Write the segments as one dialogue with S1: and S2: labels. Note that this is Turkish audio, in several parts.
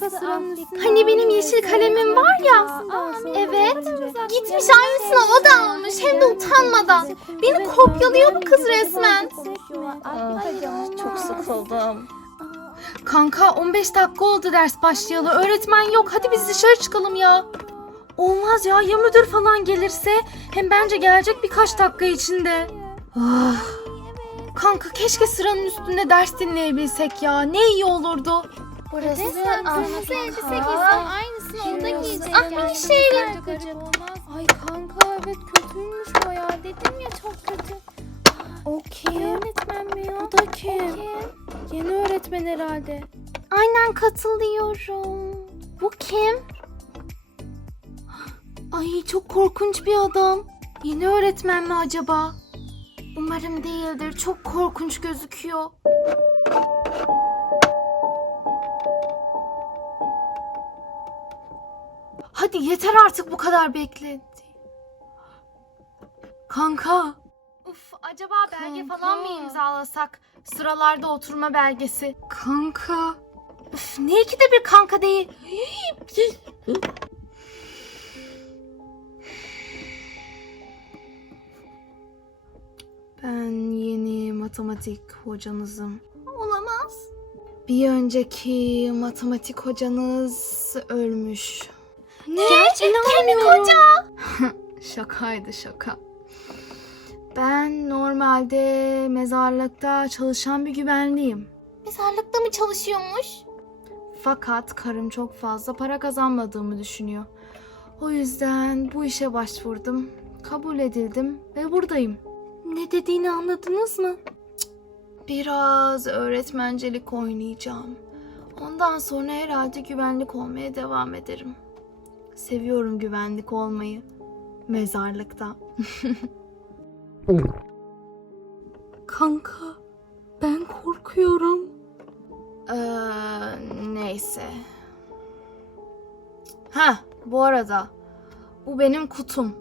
S1: Kanka sıranın üstünde.
S2: Hani benim yeşil kalemim var ya. Evet. Gitmiş aynısını o da almış. Hem de utanmadan. Beni kopyalıyor bu kız resmen. Çok sıkıldım. Kanka 15 dakika oldu ders başlayalı. Öğretmen yok. Hadi biz dışarı çıkalım ya. Olmaz ya. Ya müdür falan gelirse? Hem bence gelecek birkaç dakika içinde. Ah. Kanka keşke sıranın üstünde ders dinleyebilsek ya. Ne iyi olurdu. Burası
S1: Kırmızı elbise giysem aynısını onda giyecek.
S2: Ah, minik şeyler.
S1: Ay kanka evet kötüymüş o ya. Dedim ya çok kötü. O kim? Öğretmen mi ya? Bu da kim? Yeni öğretmen herhalde.
S2: Aynen katılıyorum. Bu kim? Ay çok korkunç bir adam. Yeni öğretmen mi acaba? Umarım değildir. Çok korkunç gözüküyor. Hadi yeter artık bu kadar bekletti. Kanka. Uf acaba belge falan mı
S1: Kanka.
S2: imzalasak? Sıralarda oturma belgesi. Kanka. Üf, ne ikide bir kanka değil. Ben yeni matematik hocanızım. Olamaz. Bir önceki matematik hocanız ölmüş. Ne? Gerçekten mi hoca? Şakaydı şaka. Ben normalde mezarlıkta çalışan bir güvenliyim. Mezarlıkta mı çalışıyormuş? Fakat karım çok fazla para kazanmadığımı düşünüyor. O yüzden bu işe başvurdum. Kabul edildim ve buradayım. Ne dediğini anladınız mı? Biraz öğretmencelik oynayacağım. Ondan sonra herhalde güvenlik olmaya devam ederim. Seviyorum güvenlik olmayı. Mezarlıkta. Kanka, ben korkuyorum. Ee, neyse. Ha, bu arada bu benim kutum.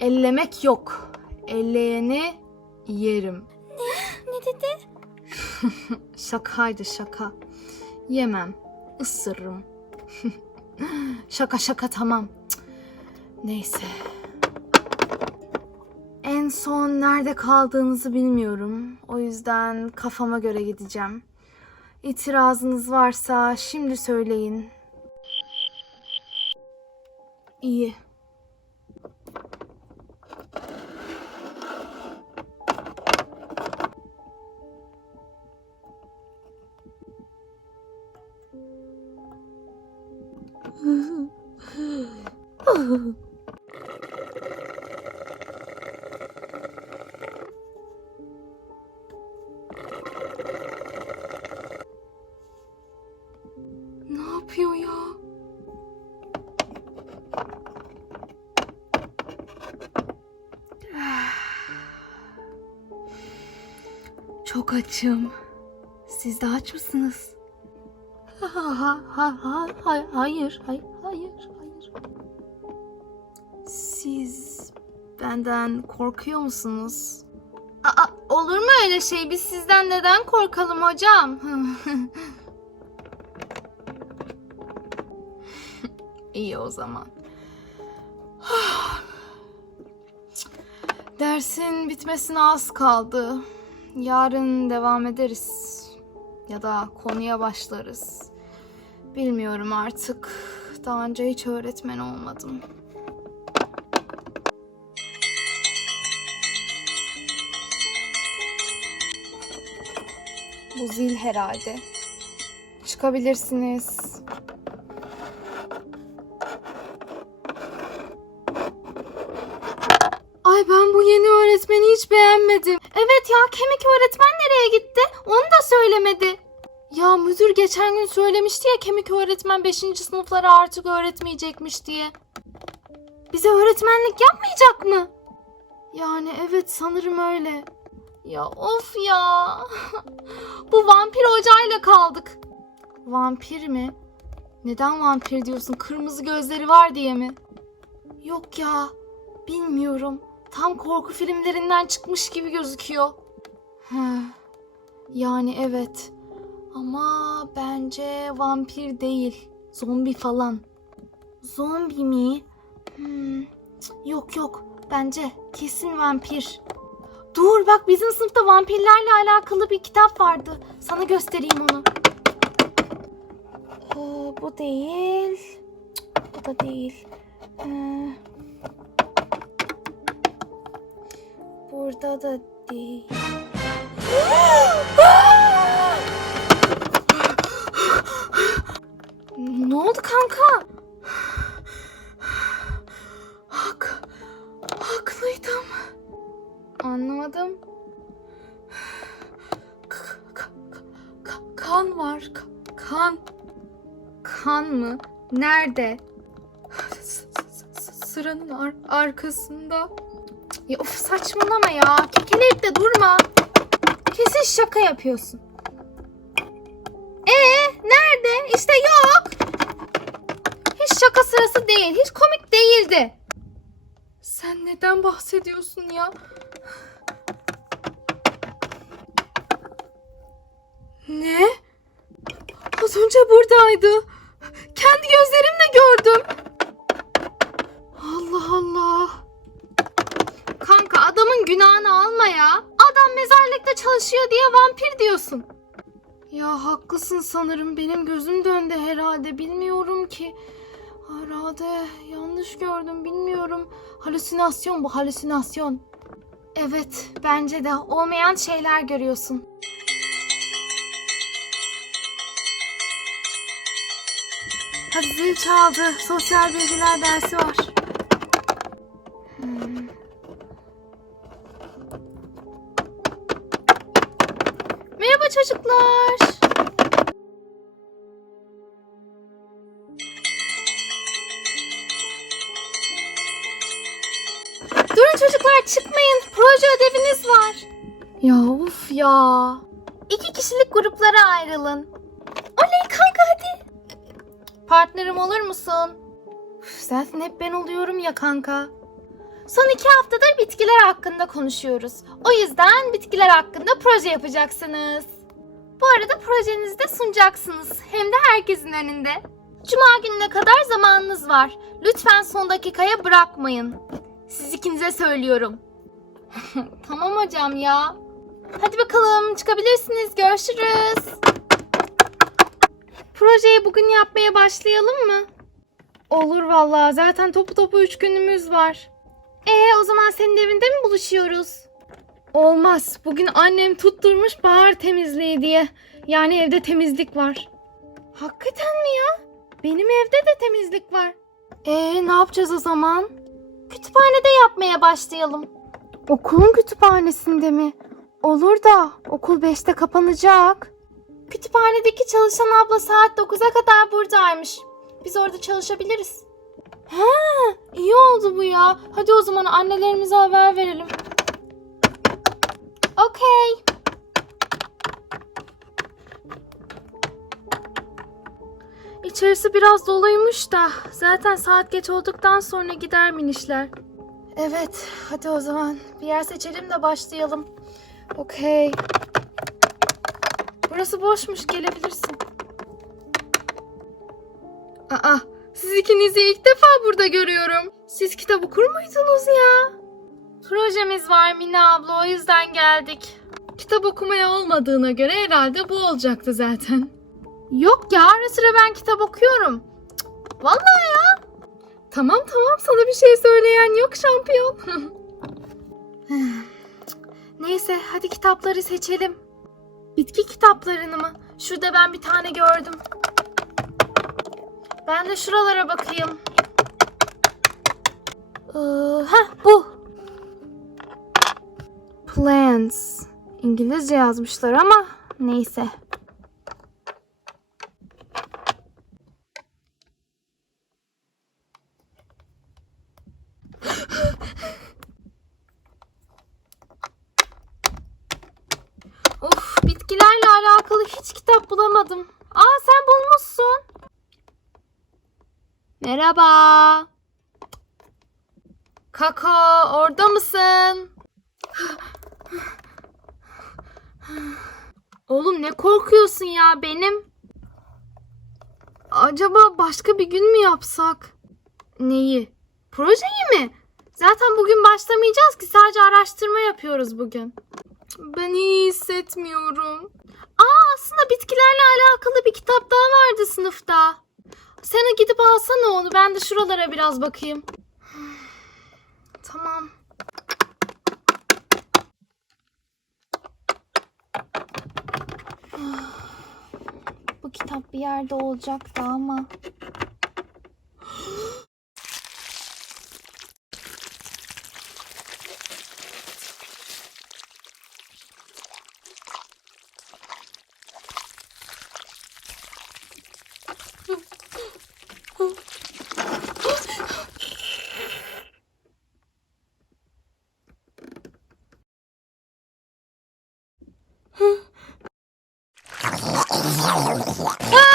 S2: Ellemek yok. Elleyeni yerim. Ne? Ne dedi? Şakaydı şaka. Yemem. Isırırım. şaka şaka tamam. Neyse. En son nerede kaldığınızı bilmiyorum. O yüzden kafama göre gideceğim. İtirazınız varsa şimdi söyleyin. İyi. Ne? Çok açım. Siz de aç mısınız? Ha ha ha ha ha hayır hayır hayır hayır. Siz benden korkuyor musunuz? Aa, olur mu öyle şey? Biz sizden neden korkalım hocam? İyi o zaman. Dersin bitmesine az kaldı. Yarın devam ederiz. Ya da konuya başlarız. Bilmiyorum artık. Daha önce hiç öğretmen olmadım. Bu zil herhalde. Çıkabilirsiniz. Ay ben bu yeni öğretmeni hiç beğenmedim. Evet ya kemik öğretmen nereye gitti? Onu da söylemedi. Ya müdür geçen gün söylemişti ya kemik öğretmen 5. sınıflara artık öğretmeyecekmiş diye. Bize öğretmenlik yapmayacak mı? Yani evet sanırım öyle. Ya of ya. bu vampir hocayla kaldık. Vampir mi? Neden vampir diyorsun? Kırmızı gözleri var diye mi? Yok ya. Bilmiyorum. Tam korku filmlerinden çıkmış gibi gözüküyor. Yani evet. Ama bence vampir değil. Zombi falan. Zombi mi? Hmm, Yok yok. Bence kesin vampir. Dur bak bizim sınıfta vampirlerle alakalı bir kitap vardı. Sana göstereyim onu. Ee, bu değil. Cık, Bu da değil. Ee, burada da değil. ne oldu kanka? Hak, haklıydım. Anlamadım. Kan var. Kan. Kan mı? Nerede? Sıranın ar- arkasında. Ya of saçmalama ya. Kekeleyip de durma. Kesin şaka yapıyorsun. Ee, nerede? İşte yok. Hiç şaka sırası değil. Hiç komik değildi. Sen neden bahsediyorsun ya? Ne? Az önce buradaydı. Kendi gözlerimle gördüm. Allah Allah. Kanka adamın günahını alma ya. Adam mezarlıkta çalışıyor diye vampir diyorsun. Ya haklısın sanırım. Benim gözüm döndü herhalde. Bilmiyorum ki. Herhalde yanlış gördüm. Bilmiyorum. Halüsinasyon bu halüsinasyon. Evet bence de olmayan şeyler görüyorsun. Hadi zil çaldı. Sosyal bilgiler dersi var. Hmm. Merhaba çocuklar. Durun çocuklar çıkmayın. Proje ödeviniz var. Ya uf ya. İki kişilik gruplara ayrılın. Partnerim olur musun? Üf, zaten hep ben oluyorum ya kanka. Son iki haftadır bitkiler hakkında konuşuyoruz. O yüzden bitkiler hakkında proje yapacaksınız. Bu arada projenizi de sunacaksınız. Hem de herkesin önünde. Cuma gününe kadar zamanınız var. Lütfen son dakikaya bırakmayın. Siz ikinize söylüyorum. tamam hocam ya. Hadi bakalım çıkabilirsiniz. Görüşürüz. Projeyi bugün yapmaya başlayalım mı? Olur vallahi. Zaten topu topu üç günümüz var. Ee o zaman senin evinde mi buluşuyoruz? Olmaz. Bugün annem tutturmuş bahar temizliği diye. Yani evde temizlik var. Hakikaten mi ya? Benim evde de temizlik var. Ee ne yapacağız o zaman? Kütüphanede yapmaya başlayalım. Okulun kütüphanesinde mi? Olur da okul 5'te kapanacak. Kütüphanedeki çalışan abla saat 9'a kadar buradaymış. Biz orada çalışabiliriz. Ha, iyi oldu bu ya. Hadi o zaman annelerimize haber verelim. Okey. İçerisi biraz doluymuş da zaten saat geç olduktan sonra gider minişler. Evet, hadi o zaman bir yer seçelim de başlayalım. Okey. Burası boşmuş, gelebilirsin. Aa, siz ikinizi ilk defa burada görüyorum. Siz kitap okur muydunuz ya? Projemiz var Mina abla, o yüzden geldik. Kitap okumaya olmadığına göre herhalde bu olacaktı zaten. Yok ya, ara sıra ben kitap okuyorum. Cık, Vallahi ya. Tamam tamam, sana bir şey söyleyen yok şampiyon. Neyse, hadi kitapları seçelim. Bitki kitaplarını mı? Şurada ben bir tane gördüm. Ben de şuralara bakayım. Ee, heh, bu. Plants. İngilizce yazmışlar ama neyse. Of, bitkilerle alakalı hiç kitap bulamadım. Aa sen bulmuşsun. Merhaba. Kako orada mısın? Oğlum ne korkuyorsun ya benim? Acaba başka bir gün mü yapsak? Neyi? Projeyi mi? Zaten bugün başlamayacağız ki sadece araştırma yapıyoruz bugün. Ben iyi hissetmiyorum. Aa aslında bitkilerle alakalı bir kitap daha vardı sınıfta. Sen gidip alsana onu. Ben de şuralara biraz bakayım. Tamam.
S1: Bu kitap bir yerde olacaktı ama.
S2: 嗯。啊！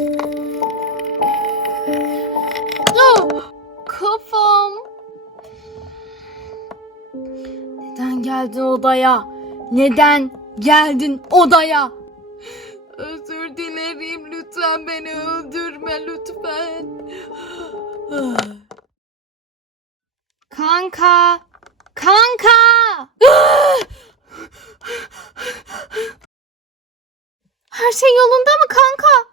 S2: 嗯 geldin odaya? Neden geldin odaya? Özür dilerim lütfen beni öldürme lütfen. Kanka. Kanka. Her şey yolunda mı kanka?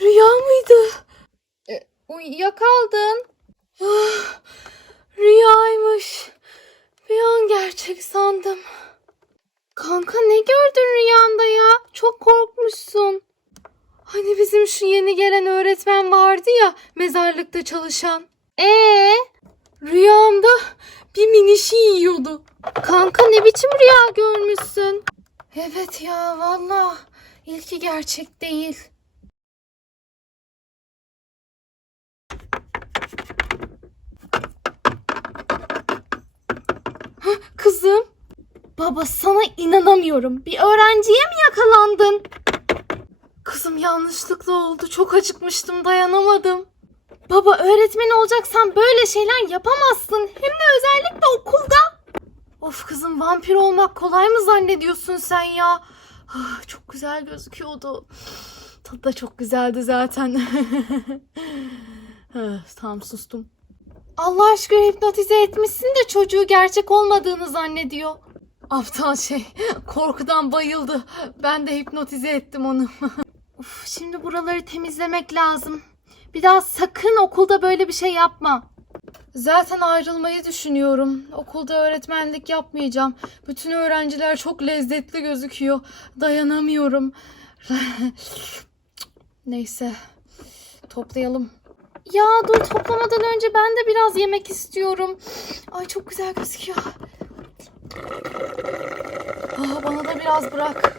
S2: Rüya mıydı? E, uyuyakaldın. Rüyaymış. Bir an gerçek sandım. Kanka ne gördün rüyanda ya? Çok korkmuşsun. Hani bizim şu yeni gelen öğretmen vardı ya mezarlıkta çalışan. Ee? Rüyamda bir minişi yiyordu. Kanka ne biçim rüya görmüşsün? Evet ya valla ilki gerçek değil. Kızım. Baba sana inanamıyorum. Bir öğrenciye mi yakalandın? Kızım yanlışlıkla oldu. Çok acıkmıştım dayanamadım. Baba öğretmen olacaksan böyle şeyler yapamazsın. Hem de özellikle okulda. Of kızım vampir olmak kolay mı zannediyorsun sen ya? Ah, çok güzel gözüküyordu. Tadı da çok güzeldi zaten. Ah, tamam sustum. Allah aşkına hipnotize etmişsin de çocuğu gerçek olmadığını zannediyor. Aptal şey. Korkudan bayıldı. Ben de hipnotize ettim onu. Uf, şimdi buraları temizlemek lazım. Bir daha sakın okulda böyle bir şey yapma. Zaten ayrılmayı düşünüyorum. Okulda öğretmenlik yapmayacağım. Bütün öğrenciler çok lezzetli gözüküyor. Dayanamıyorum. Neyse. Toplayalım. Ya dur toplamadan önce ben de biraz yemek istiyorum. Ay çok güzel gözüküyor. Aa, bana da biraz bırak.